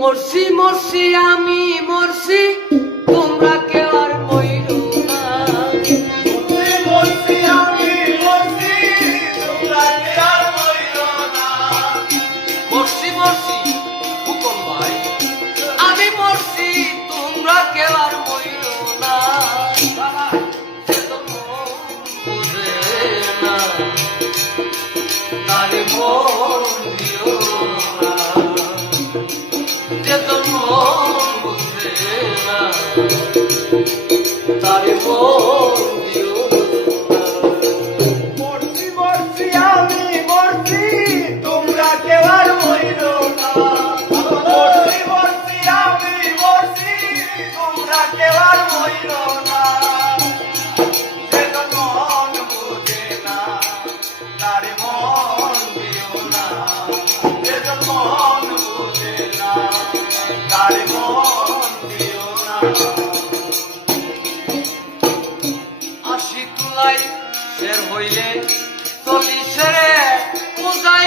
মরছি মরছি আমি মরছি তোমরা কেউ আর মইরো না। মরছি আমি মরছি তোমরা কেউ আর মইরো না। মরছি মরছি হুকুম ভাই আমি মরছি তোমরা কেউ আর মইরো না। সে তো বুঝে না তারে মন দিও না। যে তো বুঝে না তারে মন দিও না। মরছি মরছি আমি মরছি তোমরা কেউ আর মইরো না। মরছি মরছি আমি মরছি তোমরা কেউ আর মইরো না। যে তো মন বুঝে না তার মন দিও না। যে তো মন বুঝে না তার মন দিও না। আশি তুলাই শের হইলে চল্লিশেরে পূজাই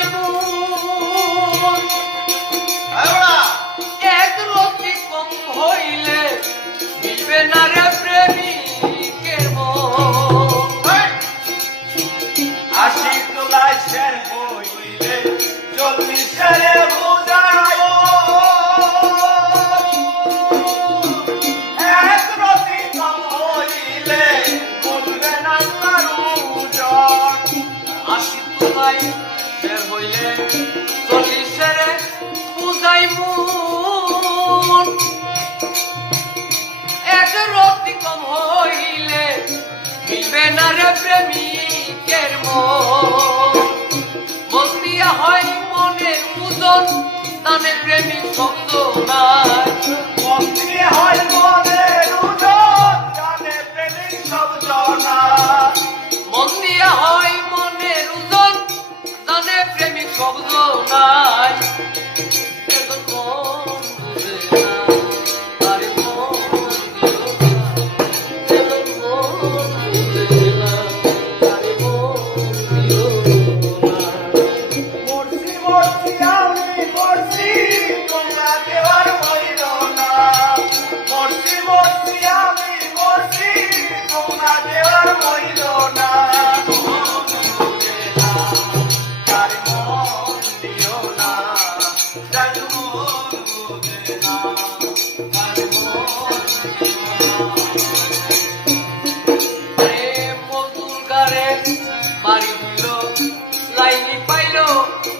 এক রতি কম হইলে মিলবে না রে প্রেমিকের মন। আশি তোলায় শের হইলে 40 বোঝায় এক রতি কম হইলে বলবে না তার ওজন। আশি তুলাই শের হইলে চল্লিশেরে পূজাই মন এক রতি কম হইলে মিলবে না রে প্রেমিকের মন। মন দিয়া হয় মনের ওজন তানে প্রেমিক শব্দ নাই। মন দিয়ে হয় মনের ওজন, জানে প্রেমিক শব্দ না। মন দিয়া হয় মনের ওজন তানে প্রেমিক শব্দ নাই। এখন মন বুঝে না তারে মন দিও না। এখন মন বুঝে না তারে মন দিও না। মরছি মরছি আমি মরছি তোমরা কেউ আর মইরো না। মরছি মরছি আমি মরছি তোমরা কেউ আর মইরো না। মন বুঝে না, তার মন দিও না। যার মন বুঝে না, তার মন দিও না। রে মজুর গারে বাড়ি দিল লাইনি পাইল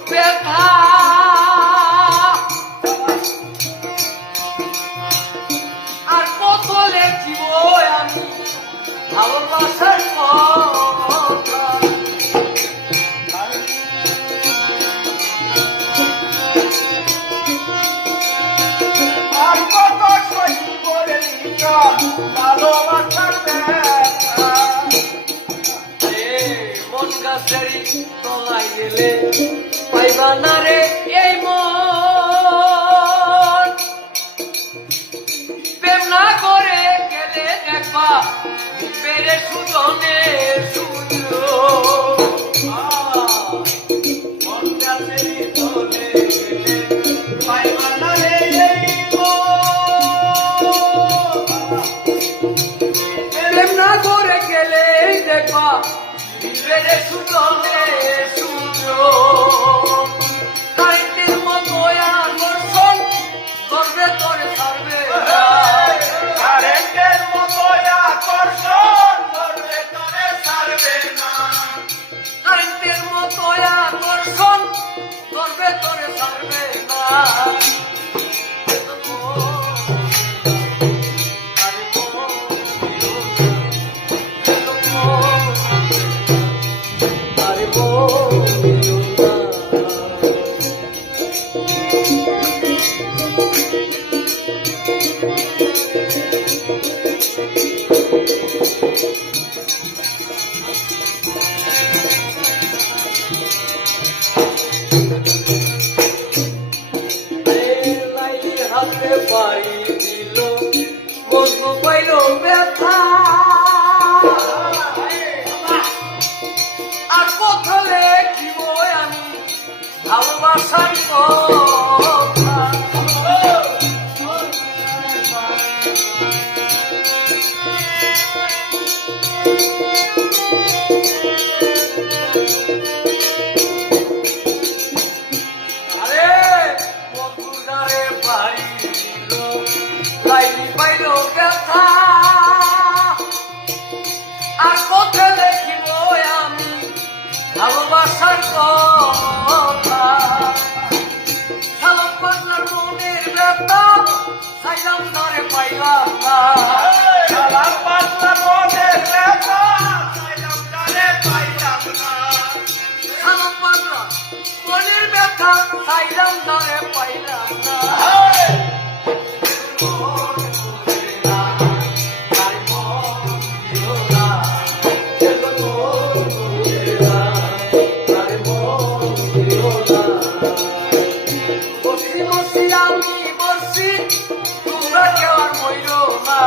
ব্যথা। আর কত লেখিব আমি ভালোবাসার কথা। আর কত সহ্য করে নিকা ভালোবাসার ব্যথা। রে মন গাছেরই তলায় গেলে পাইবা না রে এই মন। প্রেম না করে গেলে দেখবা পেরে সুজনে সুযোগ। মন গাছেরই তলে গেলে পাইবা না রে এই মন। প্রেম না করে গেলে দেখবা পেরে সুজনে সুযোগ। কারেন্টের মতো আকর্ষণ করবে তোরে ছাড়বে না। কারেন্টের মতো আকর্ষণ করবে তরে ছাড়বে না। কারেন্টের মতো আকর্ষণ করবে তোরে ছাড়বে না। আরে হাতে বাড়ি দিল বন্ধু পাইল ব্যথা। আর কথা লেখিব আমি ভালোবাসার কথা। ব্যথা চাইলাম ধরে পাইলাম না শালার পাতলা মনের ব্যথা চাইলাম তারে পাইলাম না। সালাম পাগলা মনের ব্যথা চাইলাম ধরে পাইলাম না বসি বসি আমি বসি তোমরা কেউ আর মইরো না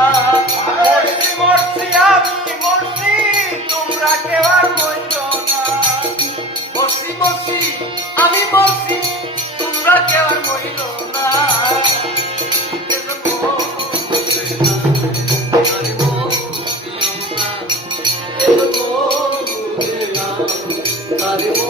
মরছি মরছি আমি মরছি তোমরা কেউ আর মরছো না। বসি বসি আমি বসি তোমরা কেউ আর মইরো না আরে ও